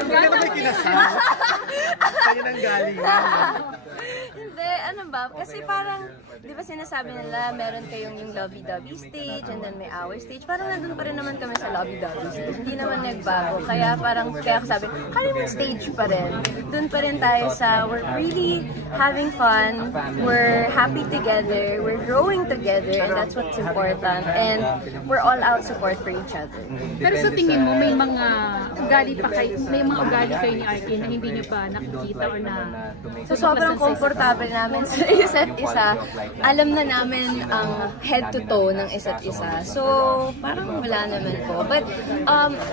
Hindi naman kinasama. Sa'yo nang galing yan. Hindi, ano ba? Kasi parang, di ba sinasabi nila, meron kayong yung lovey-dovey stage and then may our stage. Parang nandun pa rin naman kami sa lovey-dovey stage. Hindi naman nagbago. Kaya parang, kaya ako sabi, honeymoon stage pa rin. Doon pa rin tayo sa, we're really having fun, we're happy together, we're growing together, and that's what's important. And we're all out support for each other. Pero sa tingin mo, may mga ugali pa kayo, may mga ugali kayo ni Arky na hindi niyo pa nakikita or na... So sobrang komportable namin sa isa't isa. Alam na namin ang head to toe ng isa't isa. So parang wala naman po. But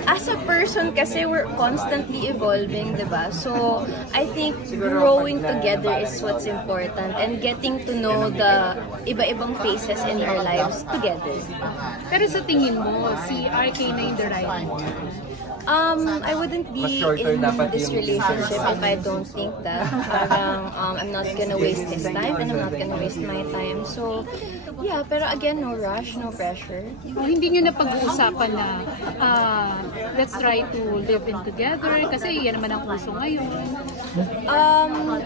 as a person kasi we're constantly evolving, diba? So I think growing together is what's important and getting to know the iba-ibang faces in our lives together. Pero sa tingin mo, si RK na in the right? I wouldn't be in this relationship if I don't think that. Parang, I'm not gonna waste his time and I'm not gonna waste my time. So, yeah, pero again, no rush, no pressure. Hindi nyo na pag-uusapan na let's try to live in together kasi yan naman ang uso ngayon.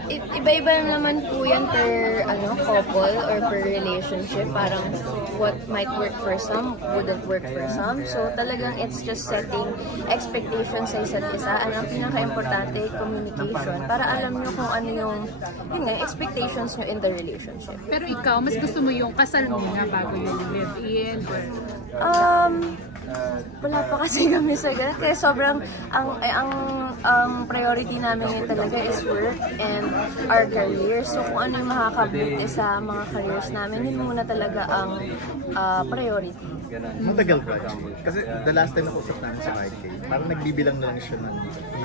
Iba-iba naman po yan per couple or per relationship. Parang what might work for some wouldn't work for some. So talagang it's just setting expectations sa isa't isa. Ang pinaka-importante ay communication para alam nyo kung ano yung expectations nyo in the relationship. Pero ikaw, mas gusto mo yung kasal muna bago yung live-in? Wala pa kasi kami sa ganun. Kaya sobrang, ang priority namin ngayon talaga is work and our career. So kung ano yung makakabuti sa mga careers namin, yun muna talaga ang priority. Matagal ba? Kasi the last time nakusap namin sa RK, parang nagbibilang na lang siya ng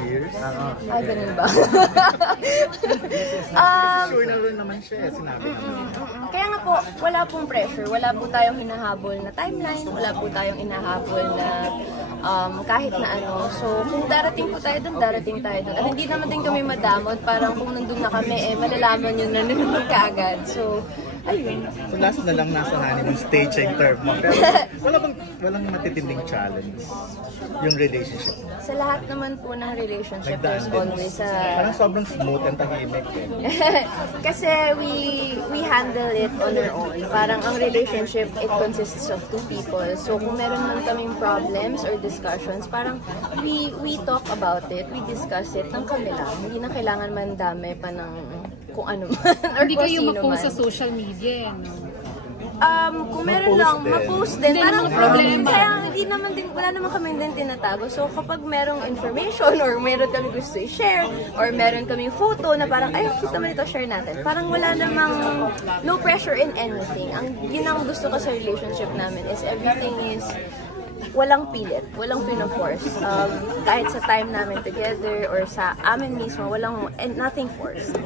years. Ay, ganun ba? Sure na rin naman siya, sinabi naman. Kaya nga po, wala pong pressure. Wala po tayong hinahabol na timeline. Wala po tayong hinahabol na kahit na ano. So, kung darating po tayo doon, darating tayo doon. At hindi naman din kami madamot. Parang kung nandun na kami, malalaman yun na naman kaagad. So, ayun. So last na lang nasa honeymoon stage yung term mo. Pero walang matitinding challenge yung relationship mo. Sa lahat naman po ng relationship, there's always a... Parang sobrang smooth and tahimik eh. Kasi we handle it on our own. Parang ang relationship, it consists of two people. So kung meron man kaming problems or discussions, parang we talk about it, we discuss it ng kami lang. Hindi na kailangan man dami pa ng kung ano man or hindi kung kayo sino mag-post man. sa social media, no? Kung meron lang, ma-post din. Parang problema. Kaya hindi naman din, wala naman kami din tinatago. So kapag merong information or meron kami gusto i-share or meron kaming photo na parang, ay, kita mo nito, share natin. Parang wala namang, no pressure in anything. Yun ang gusto ko sa relationship namin is everything is walang pilit, walang pino-force. Kahit sa time namin together or sa amin mismo, nothing forced.